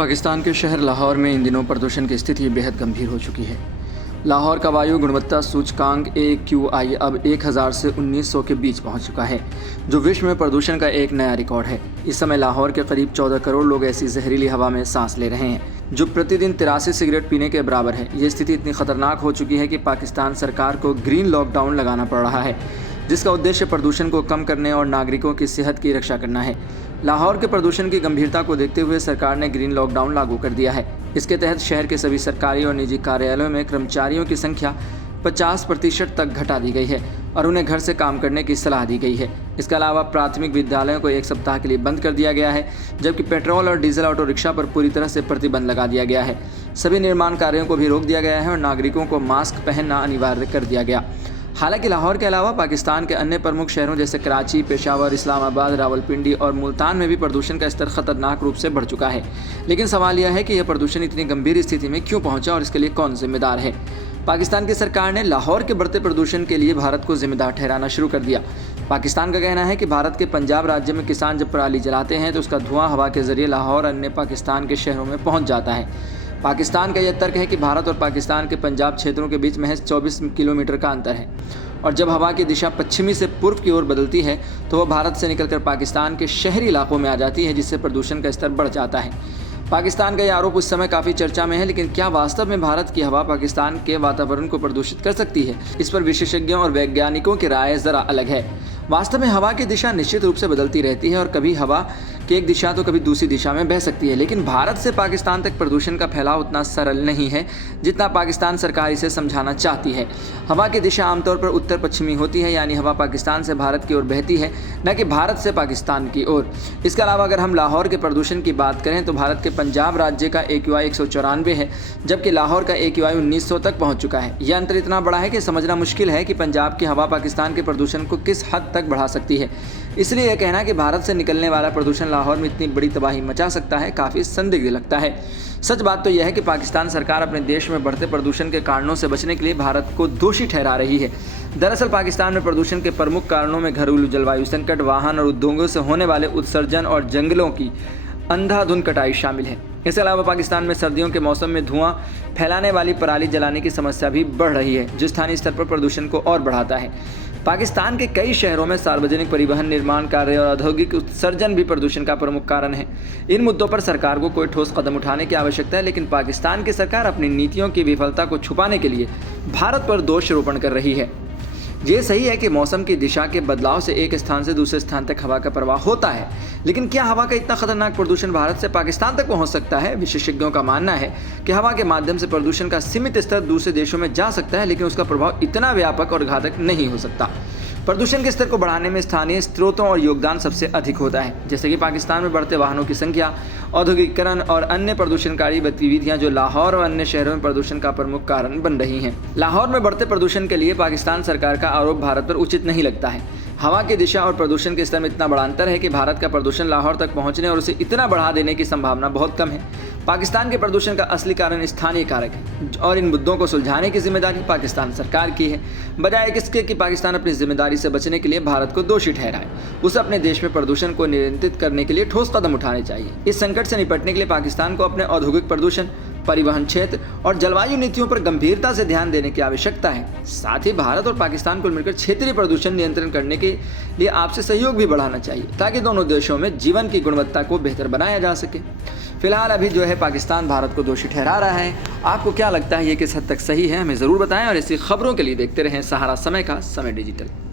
पाकिस्तान के शहर लाहौर में इन दिनों प्रदूषण की स्थिति बेहद गंभीर हो चुकी है। लाहौर का वायु गुणवत्ता सूचकांक AQI अब 1000 से 1900 के बीच पहुंच चुका है, जो विश्व में प्रदूषण का एक नया रिकॉर्ड है। इस समय लाहौर के करीब 14 करोड़ लोग ऐसी जहरीली हवा में सांस ले रहे हैं, जो प्रतिदिन 83 सिगरेट पीने के बराबर है। ये स्थिति इतनी खतरनाक हो चुकी है कि पाकिस्तान सरकार को ग्रीन लॉकडाउन लगाना पड़ रहा है, जिसका उद्देश्य प्रदूषण को कम करने और नागरिकों की सेहत की रक्षा करना है। लाहौर के प्रदूषण की गंभीरता को देखते हुए सरकार ने ग्रीन लॉकडाउन लागू कर दिया है। इसके तहत शहर के सभी सरकारी और निजी कार्यालयों में कर्मचारियों की संख्या 50% तक घटा दी गई है और उन्हें घर से काम करने की सलाह दी गई है। इसके अलावा प्राथमिक विद्यालयों को 1 सप्ताह के लिए बंद कर दिया गया है, जबकि पेट्रोल और डीजल ऑटो रिक्शा पर पूरी तरह से प्रतिबंध लगा दिया गया है। सभी निर्माण कार्यों को भी रोक दिया गया है और नागरिकों को मास्क पहनना अनिवार्य कर दिया गया। हालांकि लाहौर के अलावा पाकिस्तान के अन्य प्रमुख शहरों जैसे कराची, पेशावर, इस्लामाबाद, रावलपिंडी और मुल्तान में भी प्रदूषण का स्तर खतरनाक रूप से बढ़ चुका है। लेकिन सवाल यह है कि यह प्रदूषण इतनी गंभीर स्थिति में क्यों पहुंचा और इसके लिए कौन जिम्मेदार है। पाकिस्तान की सरकार ने लाहौर के बढ़ते प्रदूषण के लिए भारत को जिम्मेदार ठहराना शुरू कर दिया। पाकिस्तान का कहना है कि भारत के पंजाब राज्य में किसान जब पराली जलाते हैं तो उसका धुआं हवा के जरिए लाहौर अन्य पाकिस्तान के शहरों में पहुँच जाता है। पाकिस्तान का यह तर्क है कि भारत और पाकिस्तान के पंजाब क्षेत्रों के बीच महज 24 किलोमीटर का अंतर है और जब हवा की दिशा पश्चिमी से पूर्व की ओर बदलती है तो वह भारत से निकलकर पाकिस्तान के शहरी इलाकों में आ जाती है, जिससे प्रदूषण का स्तर बढ़ जाता है। पाकिस्तान का यह आरोप उस समय काफ़ी चर्चा में है, लेकिन क्या वास्तव में भारत की हवा पाकिस्तान के वातावरण को प्रदूषित कर सकती है? इस पर विशेषज्ञों और वैज्ञानिकों की राय ज़रा अलग है। वास्तव में हवा की दिशा निश्चित रूप से बदलती रहती है और कभी हवा की एक दिशा तो कभी दूसरी दिशा में बह सकती है, लेकिन भारत से पाकिस्तान तक प्रदूषण का फैलाव उतना सरल नहीं है जितना पाकिस्तान सरकार इसे समझाना चाहती है। हवा की दिशा आमतौर पर उत्तर पश्चिमी होती है, यानी हवा पाकिस्तान से भारत की ओर बहती है, न कि भारत से पाकिस्तान की ओर। इसके अलावा अगर हम लाहौर के प्रदूषण की बात करें तो भारत के पंजाब राज्य का AQI 194 है, जबकि लाहौर का AQI 1900 तक पहुँच चुका है। यह अंतर इतना बड़ा है कि समझना मुश्किल है कि पंजाब की हवा पाकिस्तान के प्रदूषण को किस हद तक बढ़ा सकती है। इसलिए यह कहना कि भारत से निकलने वाला प्रदूषण लाहौर में इतनी बड़ी तबाही मचा सकता है काफ़ी संदिग्ध लगता है। सच बात तो यह है कि पाकिस्तान सरकार अपने देश में बढ़ते प्रदूषण के कारणों से बचने के लिए भारत को दोषी ठहरा रही है। दरअसल पाकिस्तान में प्रदूषण के प्रमुख कारणों में घरेलू जलवायु संकट, वाहन और उद्योगों से होने वाले उत्सर्जन और जंगलों की अंधाधुंध कटाई शामिल है। इसके अलावा पाकिस्तान में सर्दियों के मौसम में धुआं फैलाने वाली पराली जलाने की समस्या भी बढ़ रही है, जो स्थानीय स्तर पर प्रदूषण को और बढ़ाता है। पाकिस्तान के कई शहरों में सार्वजनिक परिवहन, निर्माण कार्य और औद्योगिक उत्सर्जन भी प्रदूषण का प्रमुख कारण है। इन मुद्दों पर सरकार को कोई ठोस कदम उठाने की आवश्यकता है, लेकिन पाकिस्तान की सरकार अपनी नीतियों की विफलता को छुपाने के लिए भारत पर दोषारोपण कर रही है। ये सही है कि मौसम की दिशा के बदलाव से एक स्थान से दूसरे स्थान तक हवा का प्रवाह होता है, लेकिन क्या हवा का इतना खतरनाक प्रदूषण भारत से पाकिस्तान तक पहुंच सकता है? विशेषज्ञों का मानना है कि हवा के माध्यम से प्रदूषण का सीमित स्तर दूसरे देशों में जा सकता है, लेकिन उसका प्रभाव इतना व्यापक और घातक नहीं हो सकता। प्रदूषण के स्तर को बढ़ाने में स्थानीय स्रोतों और योगदान सबसे अधिक होता है, जैसे कि पाकिस्तान में बढ़ते वाहनों की संख्या, औद्योगिकीकरण और अन्य प्रदूषणकारी गतिविधियां, जो लाहौर और अन्य शहरों में प्रदूषण का प्रमुख कारण बन रही हैं। लाहौर में बढ़ते प्रदूषण के लिए पाकिस्तान सरकार का आरोप भारत पर उचित नहीं लगता है। हवा की दिशा और प्रदूषण के स्तर में इतना बड़ा अंतर है कि भारत का प्रदूषण लाहौर तक पहुंचने और उसे इतना बढ़ा देने की संभावना बहुत कम है। पाकिस्तान के प्रदूषण का असली कारण स्थानीय कारक है और इन मुद्दों को सुलझाने की जिम्मेदारी पाकिस्तान सरकार की है, बजाय इसके कि पाकिस्तान अपनी जिम्मेदारी से बचने के लिए भारत को दोषी ठहराए। उसे अपने देश में प्रदूषण को नियंत्रित करने के लिए ठोस कदम उठाने चाहिए। इस संकट से निपटने के लिए पाकिस्तान को अपने औद्योगिक प्रदूषण, परिवहन क्षेत्र और जलवायु नीतियों पर गंभीरता से ध्यान देने की आवश्यकता है। साथ ही भारत और पाकिस्तान को मिलकर क्षेत्रीय प्रदूषण नियंत्रण करने के लिए आपसी सहयोग भी बढ़ाना चाहिए, ताकि दोनों देशों में जीवन की गुणवत्ता को बेहतर बनाया जा सके। फिलहाल अभी जो है पाकिस्तान भारत को दोषी ठहरा रहा है। आपको क्या लगता है, ये किस हद तक सही है? हमें ज़रूर बताएं और ऐसी खबरों के लिए देखते रहें सहारा समय का समय डिजिटल।